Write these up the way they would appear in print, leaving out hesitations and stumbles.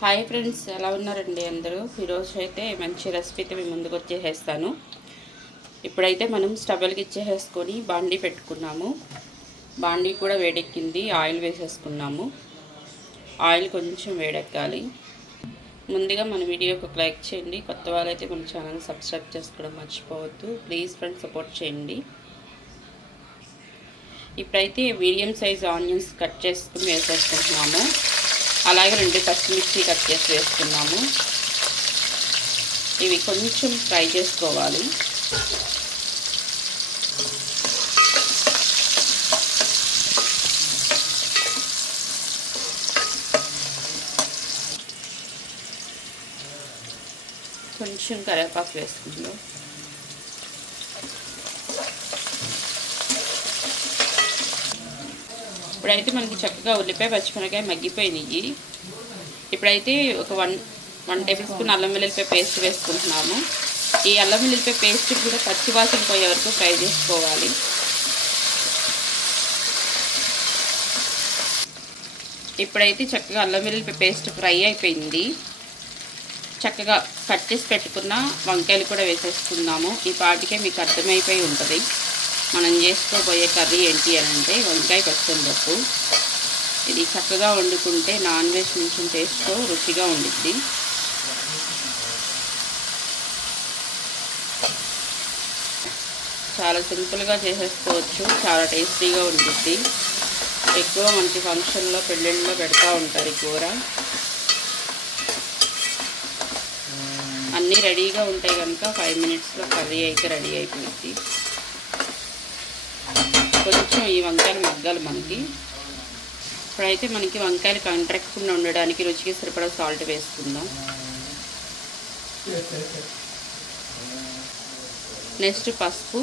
Hi friends, ఎలా ఉన్నారండి అందరూ? ఈరోజు అయితే మంచి రెసిపీతో మీ ముందుకు వచ్చేసేస్తాను. ఇప్పుడైతే మనం స్టవ్కి ఇచ్చేసుకొని బాండీ పెట్టుకున్నాము. బాండీ కూడా వేడెక్కింది. ఆయిల్ వేసేసుకున్నాము. ఆయిల్ కొంచెం వేడెక్కాలి. ముందుగా మన వీడియోకి ఒక లైక్ చేయండి. కొత్త వాళ్ళైతే మన ఛానల్ సబ్స్క్రైబ్ చేసుకోవడం మర్చిపోవద్దు. ప్లీజ్ ఫ్రెండ్స్, సపోర్ట్ చేయండి. ఇప్పుడైతే మీడియం సైజ్ ఆనియన్స్ కట్ చేసుకుని వేసేసుకుంటున్నాము. అలాగే 2 పచ్చిమిర్చి కట్ చేసి వేసుకున్నాము. ఇవి కొంచెం ఫ్రై చేసుకోవాలి. కొంచెం కరివేపాకు వేసుకుందాం. ఇప్పుడైతే మనకి చక్కగా ఉల్లిపాయ పచ్చిమిరపకాయ మగ్గిపోయినాయి. ఇప్పుడైతే ఒక 1 టేబుల్ స్పూన్ అల్లం వెల్లుల్లిపాయ పేస్ట్ వేసుకుంటున్నాము. ఈ అల్లం వెల్లుల్లిపాయ పేస్ట్ కూడా పచ్చివాసన పోయే వరకు ఫ్రై చేసుకోవాలి. ఇప్పుడైతే చక్కగా అల్లం వెల్లుల్లిపాయ పేస్ట్ ఫ్రై అయిపోయింది. చక్కగా కట్ చేసి పెట్టుకున్న వంకాయలు కూడా వేసేసుకుందాము. ఈ పాటికే మీకు అర్థమైపోయి ఉంటుంది మనం చేసుకోబోయే కర్రీ ఏంటి అని అంటే వంకాయ పచ్చడిపప్పు. ఇది చక్కగా వండుకుంటే నాన్ వెజ్ నుంచి టేస్ట్తో రుచిగా ఉండిద్ది. చాలా సింపుల్గా చేసేసుకోవచ్చు. చాలా టేస్టీగా ఉండిద్ది. ఎక్కువ మనకి ఫంక్షన్లో పెళ్ళిళ్ళలో పెడతా ఉంటారు ఈ కూర. అన్నీ రెడీగా ఉంటాయి కనుక 5 మినిట్స్లో కర్రీ అయితే రెడీ అయిపోయింది. కొంచెం ఈ వంకాయలు మగ్గాలి మనకి. ఇప్పుడైతే మనకి వంకాయలు కంట్రెక్కుండా ఉండడానికి రుచికి సరిపడా సాల్ట్ వేసుకుందాం. నెక్స్ట్ పసుపు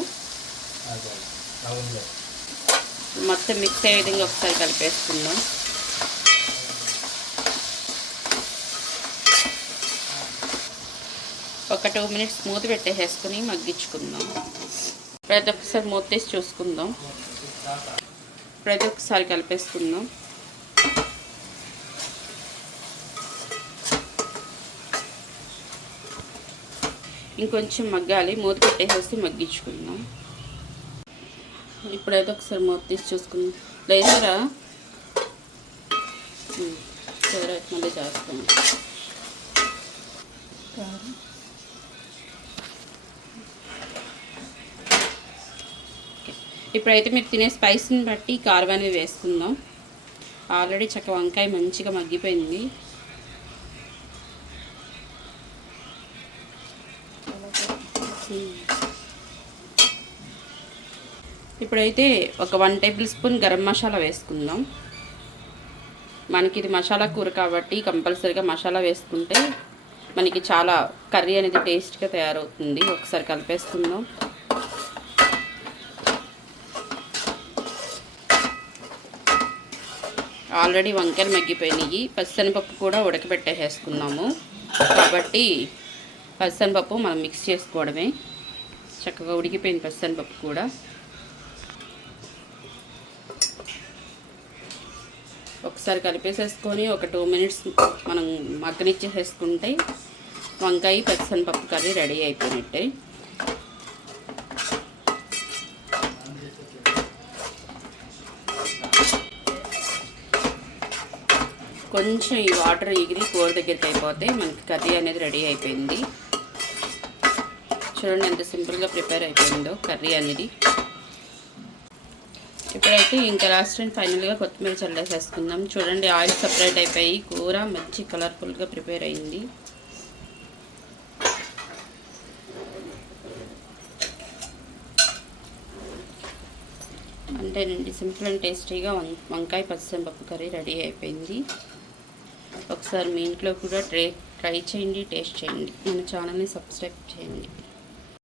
మొత్తం మిక్స్ అయ్యే విధంగా ఒకసారి కలిపేసుకుందాం. ఒక 2 మినిట్స్ మూత పెట్టేసుకుని మగ్గించుకుందాం. ఇప్పుడైతే ఒకసారి మూత తీసి చూసుకుందాం. ఇప్పుడైతే ఒకసారి కలిపేసుకుందాం. ఇంకొంచెం మగ్గాలి. మూత పెట్టేసేసి మగ్గించుకుందాం. ఇప్పుడైతే ఒకసారి మూత తీసి చూసుకుందాం. లేదరా సరే మళ్ళీ చేస్తాం. ఇప్పుడైతే మీరు తినే స్పైస్ని బట్టి కారం అనేది వేసుకుందాం. ఆల్రెడీ చక్క వంకాయ మంచిగా మగ్గిపోయింది. ఇప్పుడైతే ఒక 1 టేబుల్ స్పూన్ గరం మసాలా వేసుకుందాం. మనకి ఇది మసాలా కూర కాబట్టి కంపల్సరీగా మసాలా వేసుకుంటే మనకి చాలా కర్రీ అనేది టేస్ట్గా తయారవుతుంది. ఒకసారి కలిపేసుకుందాం. ఆల్రెడీ వంకాయలు మగ్గిపోయినాయి. పచ్చిశనగపప్పు కూడా ఉడకబెట్టేసుకున్నాము కాబట్టి పచ్చిశనగపప్పు మనం మిక్స్ చేసుకోవడమే. చక్కగా ఉడికిపోయింది పచ్చిశనగపప్పు కూడా. ఒకసారి కలిపేసేసుకొని ఒక 2 మినిట్స్ మనం మగ్గనిచ్చేసేసుకుంటే వంకాయ పచ్చిశనగపప్పు కర్రీ రెడీ అయిపోయినట్టే. కొంచెం ఈ వాటర్ ఎగిరి కూర దగ్గరికి అయిపోతే మనకి కర్రీ అనేది రెడీ అయిపోయింది. చూడండి ఎంత సింపుల్గా ప్రిపేర్ అయిపోయిందో కర్రీ అనేది. ఇప్పుడైతే ఇంకా లాస్ట్ అండ్ ఫైనల్గా కొత్తిమీర చల్లేసేసుకుందాం. చూడండి ఆయిల్ సపరేట్ అయిపోయి కూర మంచి కలర్ఫుల్గా ప్రిపేర్ అయింది. అంతేనండి, సింపుల్ అండ్ టేస్టీగా వంకాయ పచ్చిశనగపప్పు కర్రీ రెడీ అయిపోయింది. ఒకసారి మీ ఇంట్లో కూడా ట్రై చేయండి, టేస్ట్ చేయండి. మన ఛానల్ని సబ్స్క్రైబ్ చేయండి.